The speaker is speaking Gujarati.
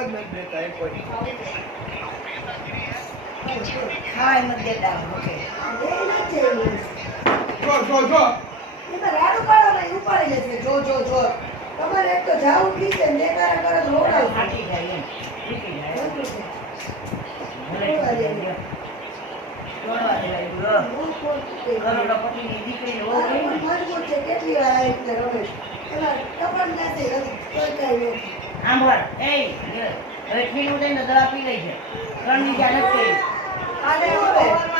ખાવા જ નથી દેતા એ કોઈ ખાવા નથી દેતા ઓકે જો એમાં રાડું પાડો ને ઉપાડી લેશે જો તમારે એક તો જાવું ઠીક છે ને કારા કરે તો રોડાવ ફાટી જાય એમ ફૂટી જાય કેટલી વાર આવી રીતે રમેશ એમાં કપડ નથી કોઈ કઈ નહીં આંબળ એ હવે ઠીક ઉઠીને દવા પી લઈ છે 3 ની જ્યાં નથી આને હવે